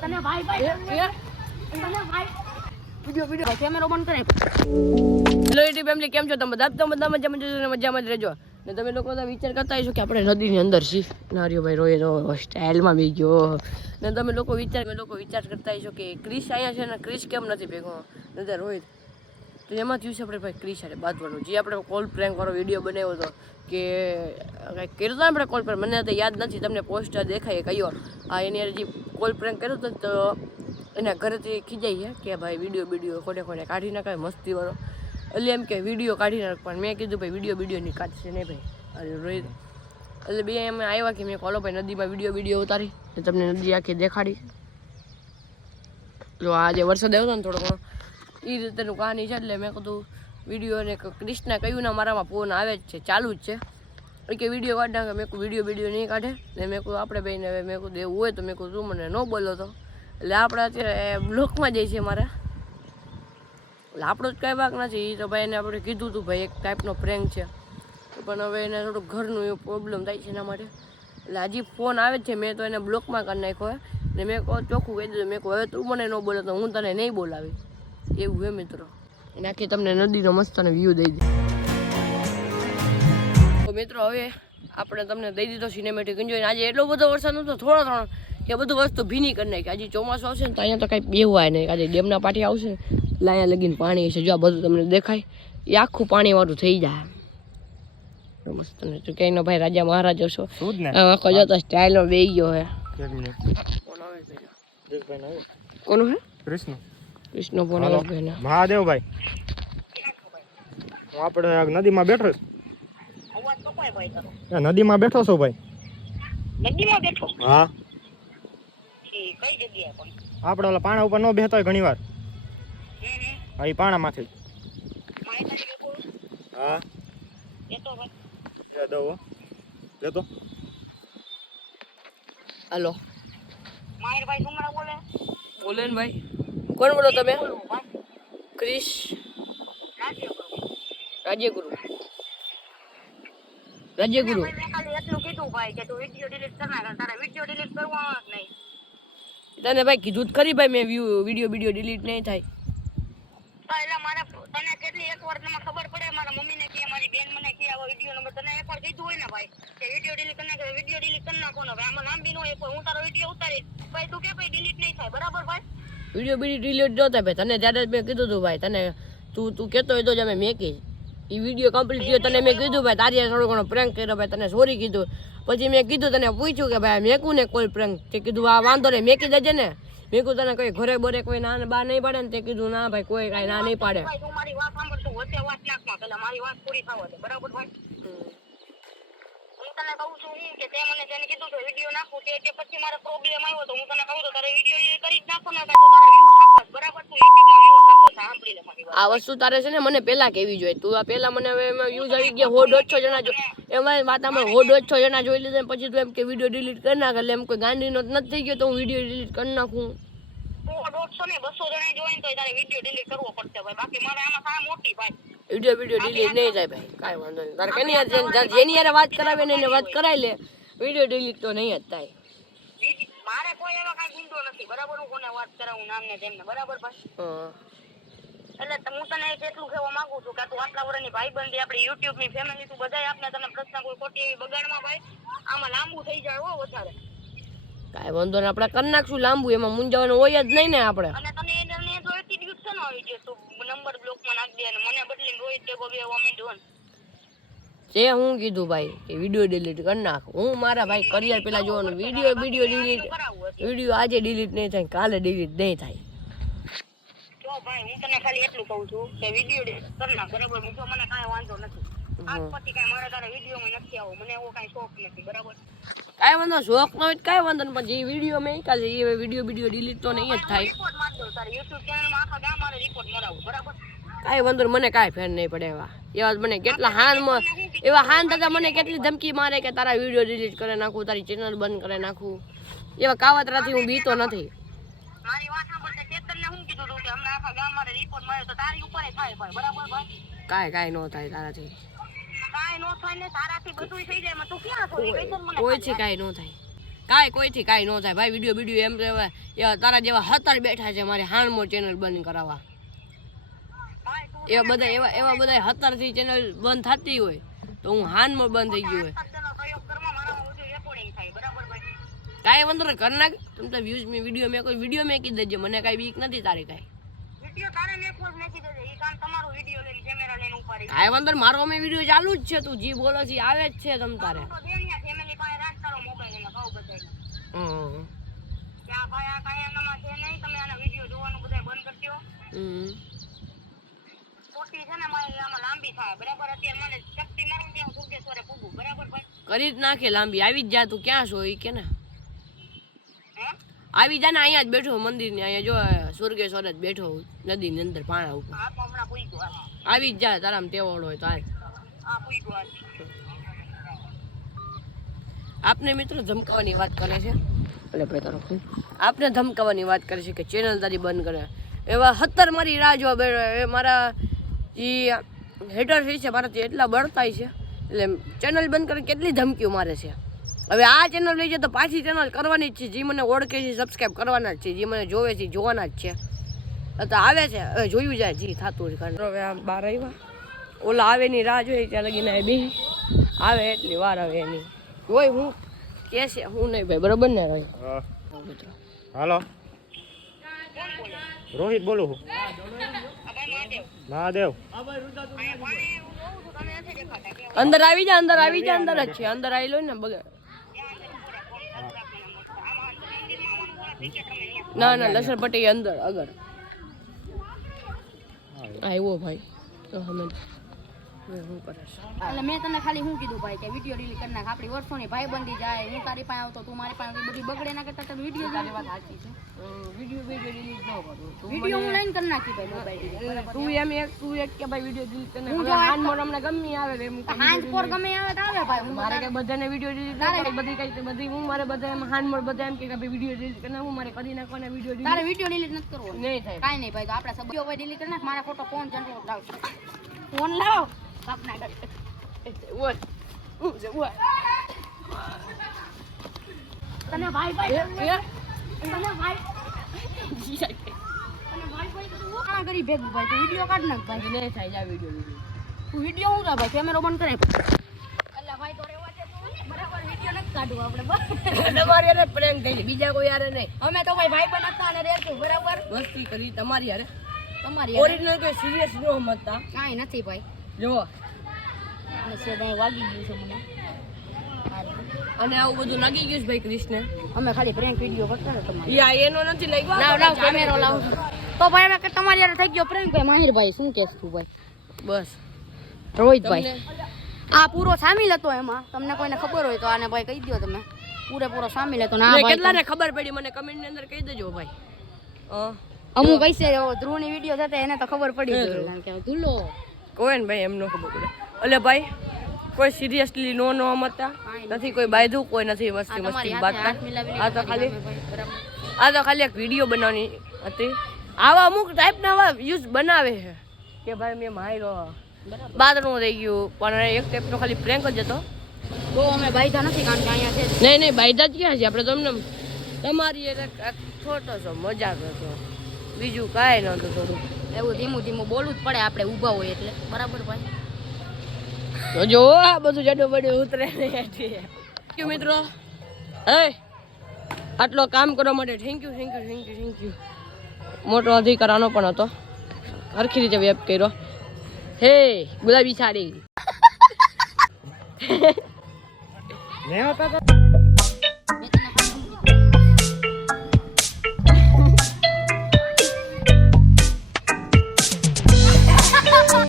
તને ભાઈ ભાઈ તને વિડિયો વિડિયો. કેમેરો બંધ કરે. હેલો યુટ્યુબ ફેમિલી કેમ છો? તમે બધા તો બધા મજામાં મજામાં જ રહેજો. ને તમે લોકો બધા વિચાર કરતા હશો કે આપણે નદીની અંદર છીએ. નારિયો ભાઈ રોય તો સ્ટાઇલમાં બી ગયો. ને તમે લોકો વિચાર લોકો વિચાર કરતા હશો કે ક્રિશ અહીંયા છે ને ક્રિશ કેમ નથી ભેગો? નજર રોહિત તો એમાં થયું છે આપણે ભાઈ ક્રિશ હારે બાંધવાનું. જે આપણે કોલ પ્રેન્ક વાળો વીડિયો બનાવ્યો હતો કે કંઈક કર્યો આપણે કોલ પ્રેન્ક મને તો યાદ નથી, તમને પોસ્ટર દેખાય કયો. આ એની જે કોલ પ્રેન્ક કર્યો હતો તો એના ઘરેથી ખીજાઈ છે કે ભાઈ વીડિયો વીડિયો કોને કોને કાઢી નાખાય મસ્તીવાળો એટલે એમ કે વીડિયો કાઢી નાખ, પણ મેં કીધું ભાઈ વીડિયો વીડિયો નહીં કાઢશે નહીં ભાઈ. અરે રોહિત એટલે બે એમ આવ્યા કે મેં કોલો ભાઈ નદીમાં વીડિયો વીડિયો ઉતારી તમને નદી આખી દેખાડી. જો આજે વરસાદ આવ્યો હતો ને થોડો ઘણો એ રીતેનું કહાની છે, એટલે મેં કીધું વીડિયો ને ક્રિષ્ના કહ્યું ને મારામાં ફોન આવે જ છે, ચાલુ જ છે. કે વીડિયો કાઢ નાખે, મેં કહું વીડિયો વીડિયો નહીં કાઢે. ને મેં કહું આપણે ભાઈને હવે મેં કહું એવું હોય તો મેં કહું તું મને ન બોલો તો. એટલે આપણે અત્યારે બ્લોકમાં જઈએ છીએ મારા. એટલે આપણો જ કાંઈ વાક નથી એ તો ભાઈ એને આપણે કીધું હતું ભાઈ, એક ટાઈપનો પ્રેન્ક છે. પણ હવે એને થોડુંક ઘરનું એવું પ્રોબ્લેમ થાય છે એના માટે. એટલે હજી ફોન આવે જ છે, મેં તો એને બ્લોકમાં કરી નાખ્યો ને મેં કહો ચોખ્ખું કહી દીધું, મેં કહું, હવે તું મને ન બોલે તો હું તને નહીં બોલાવી એવું હે મિત્રો. એને આખી તમને નદીનો મસ્ત વ્યૂ દઈ દે. તો મિત્રો હવે આપણે તમને દઈ દીધો સિનેમેટિક એન્જોય આજે એટલો બધો વરસાદ નતો થોડો થોડો કે બધું વસ્તુ ભીની કરી નાખી. આજે ચોમાસું આવશે ને તો અહીંયા તો કાંઈ બેવાય નહીં. આજે ડેમના પાટી આવશે એટલે અહીંયા લગીને પાણી છે જો આ બધું તમને દેખાય એ આખું પાણીવાળું થઈ જાય. મસ્ત ને તું ક્યાંયનો ભાઈ રાજા મહારાજો છો. આખો જતો સ્ટાઇલો સ્ટાઇલનો બેહી ગયો હે. કોનું હે? કૃષ્ણ. કૃષ્ણ ફોન આવે મહાદેવભાઈ હું આપણે નદીમાં બેઠો છું. એ નદીમાં બેઠો છો ભાઈ? નદીમાં બેઠો હા. ઈ કઈ જગ્યાએ આપણે ઓલા પાણા ઉપર ન બેહતો હોય ઘણી વાર. હા એ પાણામાંથી. હા. એ તો ભાઈ એ દઉં લેતો. હાલો. માયર ભાઈ સુમરા બોલે. બોલે ને ભાઈ. કોણ બોલો તમે? ક્રિશ. રાજ્યગુરુ. રાજ્યગુરુ. મેં ખાલી એટલું કીધું ભાઈ કે તું વીડિયો ડિલીટ કર તારે વીડિયો ડિલીટ કરવાનો જ તને ભાઈ કીધું જ ખરી ભાઈ મેં વીડિયો વીડિયો ડિલીટ નહીં થાય. એટલે મારે તને કેટલી એક વાર તમને ખબર પડે મારા મમ્મીને કે મારી બેન મને કે આવો વીડિયો નંબર તને એક વાર કીધું હોય ને ભાઈ કે વીડિયો ડિલીટ કરી નાખે વીડિયો ડિલીટ કરી નાખો ને ભાઈ આમાં લાંબી નો એક હું તારો વીડિયો ઉતારીશ. ભાઈ તું કે ભાઈ ડિલીટ નહીં થાય બરાબર ભાઈ? વીડિયો વીડિયો ડિલીટ થાય ભાઈ. તને ત્યારે જ મેં કીધું હતું ભાઈ, તને તું તું કહેતો હોય તો જ અમે મેકી એ વીડિયો કમ્પ્લીટ થયો તને મેં કીધું ભાઈ, તારી થોડું ઘણો પ્રેન્ક કર્યો ભાઈ, તને સોરી કીધું. પછી મેં કીધું તને, પૂછ્યું કે ભાઈ, મેકું ને કોઈ પ્રેન્ક તે કીધું આ વાંધો નહીં, મેકી દેજે ને. મેં કીધું, તને કોઈ ઘરે બોરે કોઈ ના બા નહીં પાડે ને? તે કીધું, ના ભાઈ, કોઈ કાંઈ ના નહીં પાડે. મારી વાત સાંભળ, તું વાત નાખમાં પેલા મારી વાત પૂરી થવા દે. બરાબર ભાઈ તને કહું છું હું કે તે મને જેને કીધું છે વીડિયો નાખું તે કે પછી મારે પ્રોબ્લેમ આવ્યો તો હું તને કહું તો તારે વીડિયો એ કરી જ નાખો ને તો તારે વ્યૂ છાપસ બરાબર તું યુટ્યુબમાં વ્યૂ છાપસ સાંભળી લે મારી વાત. આ વસ્તુ તારે છે ને મને પહેલા કેવી જોઈએ તું આ પહેલા મને હવે એમાં વ્યૂઝ આવી ગયા હો દોઢસો જણા જો. એમાં વાતામાં હો દોઢસો જણા જોઈ લીધા પછી તું એમ કે વીડિયો ડિલીટ કરી નાખ એટલે એમ કોઈ ગાંધીનો જ નથી થઈ ગયો તો હું વીડિયો ડિલીટ કરી નાખું. દોઢસો ને બસો જણા જોઈને તો તારે વીડિયો ડિલીટ કરવો પડશે ભાઈ. બાકી મારે આમાં સા મોટી ભાઈ. વીડિયો વીડિયો ડિલીટ નહીં થાય ભાઈ. કાંઈ વાંધો નહીં. તારે કેની યાર જેની- યારે વાત કરાવે ને એને વાત કરાવી લે વીડિયો ડિલીટ તો નહીં જ થાય. મારે કોઈ એનો કાંઈ ગુંડો નથી. બરાબર હું કોને વાત કરાવું નામને તેમને બરાબર ભાઈ? હા. એટલે હું તને એક એટલું કહેવા માંગુ છું કે તું આટલા વર્ષની ભાઈબંધી આપણી યુટ્યુબની ફેમિલી તું બધાય આપને તને પ્રશ્ન કોઈ ખોટી એવી બગાડમાં ભાઈ આમાં લાંબુ થઈ જાય હો વધારે. કાંઈ વાંધો નહીં આપણે કરી નાખશું લાંબુ એમાં મૂંઝાવાનું હોય જ નહીં ને આપણે. અને તને એને જો એટીટ્યુડ છે ને આવી ગયો? તું નંબર બ્લોકમાં નાખ દે જે હું કીધું ભાઈ કે વીડિયો ડિલીટ કરી નાખ. હું મારા ભાઈ કરિયર પેલા જોવાનું વીડિયો વીડિયો ડિલીટ વીડિયો આજે ડિલીટ નહીં થાય કાલે ડિલીટ નહીં થાય. ભાઈ હું તને ખાલી એટલું કહું છું કે વીડિયો કરી નાખ બરાબર? હું તો મને કાંઈ વાંધો નથી. આજ પછી કાંઈ મારે તારા વિડીયોમાં નથી આવું. મને એવો કાંઈ શોખ નથી બરાબર? કાંઈ વાંધો શોખ ન હોય કાંઈ વાંધો નહીં પણ જે વીડિયો મેં કાલે એ વીડિયો વીડિયો ડિલીટ તો નહીં જ થાય. રિપોર્ટ મારી તારે યુટ્યુબ ચેનલમાં આખા ગામ મારે રિપોર્ટ મરાવું બરાબર? કાંઈ વાંધો મને કાંઈ ફેર નહીં પડે એવા. એવા મને કેટલા હાન એવા હાન થતા મને કેટલી ધમકી મારે કે તારા વીડિયો ડિલીટ કરી નાખું તારી ચેનલ બંધ કરી નાખું. એવા કાવતરાથી હું બીતો નથી. કાંઈ કાંઈ ન થાય તારાથી. કાંઈ નો થાય ને તારાથી બધું થઈ જાય એમાં તું ક્યાં છો એ કહી દે ને મને કોઈ છે કાંઈ ન થાય. કાંઈ કોઈથી કાંઈ ન થાય. ભાઈ વીડિયો વીડિયો એમ રહેવાય એવા તારા જેવા હતર બેઠા છે મારે હાણમો ચેનલ બંધ કરાવવા. એવા બધા એવા એવા બધા હતરથી ચેનલ બંધ થતી હોય, તો હું હાનમો બંધ થઈ ગયું હોય. કાંઈ વાંધો નહીં, કર નાખ. તમે તો વ્યૂઝ મેં વીડિયો મેં કોઈ વીડિયો મેં કીધી દેજો મને કાંઈ બીક નથી તારી કાંઈ. કાંઈ વાંધો મારો અમે વીડિયો ચાલુ જ છે, તું જી બોલો છે આવે જ છે તમ તારે. તો લાંબી થાય બરાબર. અત્યારે મને શક્તિ મારું ત્યાં સુરગેશ્વરે પૂગું બરાબર ભાઈ? કરી જ નાખે લાંબી. આવી જ જા તું. ક્યાં છો એ કે ને? આવી જા ને અહીંયા જ બેઠો મંદિર ને અહીંયા જો સુર્ગેશ્વર જ બેઠો નદીની અંદર પાણા ઉપર. આવી જ જા. તારામ તેવડ હોય તો હાલ. આપને મિત્રો ધમકાવાની વાત કરે છે? એટલે ભાઈ તારો આપને ધમકાવાની વાત કરે છે કે ચેનલ તારી બંધ કરે. એવા હત્તર મારી રાહ જોવા બેઠો. એ મારા એ હેટર છે મારાથી એટલા બળતાય છે. એટલે ચેનલ બંધ કરીને કેટલી ધમકીઓ મારે છે. હવે આ ચેનલ લઈ જાય તો પાછી ચેનલ કરવાની જ છે જે મને ઓળખે છે સબસ્ક્રાઈબ કરવાના જ છે જે મને જોવે છે જોવાના જ છે. તો આવે છે હવે જોયું જાય જી થતું જ કારણ હવે આમ બહાર આવ્યા. ઓલા આવે ની રાહ જોઈએ ત્યાં લગીને એ બી આવે એટલી વાર આવે એની. હોય હું કે છે હું નહીં ભાઈ બરોબર ને ભાઈ હા. હાલો. રોહિત બોલું મહાદેવ. અંદર આવી જા અંદર આવી જા અંદર જ છે. અંદર આવી લો ને બગા. ના ના લસણ પટી અંદર અગર. આવ્યો ભાઈ. તો હમે શું એટલે મેં તને ખાલી શું કીધું ભાઈ કે વીડિયો ડિલીટ કરી નાખ. આપણી વર્ષોની ભાઈ બંધી જાય હું તારી પાસે આવતો તું મારી પાસે બધી બગડે ના કરતા તમે વીડિયો વાત સાચી છે. વીડિયો વીડિયો ડિલીટ ન કરું તું વીડિયો હું લઈને કરી નાખી ભાઈ તું એમ એક તું એક કે ભાઈ વીડિયો ડિલીટ કરીને હું હાન મોર હમણાં ગમે આવે એમ ગમે આવે તો આવે ભાઈ મારે કે બધાને વીડિયો ડિલીટ બધી કઈ બધી હું મારે બધા એમ હાન મોર બધા એમ કે ભાઈ વીડિયો ડિલીટ કરીને હું મારે કરી નાખવાના વીડિયો તારે ડિલીટ વીડિયો ડિલીટ નથી કરવો. નહીં થાય. કાંઈ નહીં ભાઈ તો આપણા સબ ભાઈ ડિલીટ કરી નાખ મારા ફોટો ફોન જનરેટ લાવ ફોન લાવ. કાપના કર ઓય ઓય તને ભાઈ ભાઈ તને ભાઈ કરી ભેગું ભાઈ તું વીડિયો કાઢ નાખ ભાઈ નહીં થાય જા વીડિયો ડિલીટ તું વીડિયો હું ભાઈ કેમેરો બંધ કરે એટલે ભાઈ તો રેવા દે બરાબર વીડિયો નથી કાઢવું આપણે તમારી યાર પ્રેમ થઈ બીજા કોઈ યાર નહીં અમે તો ભાઈ ભાઈ પણ હતા અને રહેતું બરાબર મસ્તી કરી તમારી યાર તમારી. ઓરિજિનલ કોઈ સિરિયસ ન સમજતા કાંઈ નથી ભાઈ જો અને છે ભાઈ વાગી ગયું છે મને અને આવું બધું લાગી ગયું છે ભાઈ કૃષ્ણ. અમે ખાલી પ્રેન્ક વીડિયો કરતા હતા તમારી. યા એનો નથી લાગ્યો? લાવ લાવ કેમેરો લાવ. તો. ભાઈ અમે તમારી યાર થઈ ગયો પ્રેન્ક ભાઈ માહિર ભાઈ શું કહેશ તું ભાઈ? બસ. રોહિતભાઈ. આ પૂરો સામેલ હતો એમાં. તમને કોઈને ખબર હોય તો આને ભાઈ કહી દો તમે. પૂરેપૂરો સામેલ હતો. ના ને ભાઈ કેટલાને ખબર પડી મને કમેન્ટની અંદર કહી દેજો ભાઈ. અ, અમુક કઈ છે ધ્રુવની વીડિયો થતા એને તો ખબર પડી કારણ કે ધૂલો. કોઈ ભાઈ એમ ન ખબર પડે. અલે ભાઈ કોઈ સિરિયસલી નો નો હતા નથી કોઈ બાયધું કોઈ નથી મસ્તી મસ્તી મિલાવી આ તો ખાલી આ તો ખાલી એક વીડિયો બનાવવાની હતી. આવા અમુક ટાઈપના આવા વ્યૂઝ બનાવે છે. કે ભાઈ મેં માર્યો. બાદણું થઈ ગયું પણ એક ટાઈપનો ખાલી પ્રેન્ક જ હતો. તો અમે બાયધા નથી કારણ કે અહીંયા છે નહીં નહીં બાયદા જ ક્યાં છે? આપણે તમને તમારી એક છોટો છો મજાક હતો. બીજું કાંઈ નહોતું થોડું. એવું ધીમું ધીમું બોલવું જ પડે આપણે ઊભા હોય એટલે. બરાબર ભાઈ? તો જો આ બધું જડું બડું ઉતરે નહીં મિત્રો. હે આટલો કામ કરવા માટે thank you thank you thank you thank you મોટો અધિકાર આનો પણ હતો. સરખી રીતે વેપ કર્યો. હે ગુલાબી સાડી. મેં હતા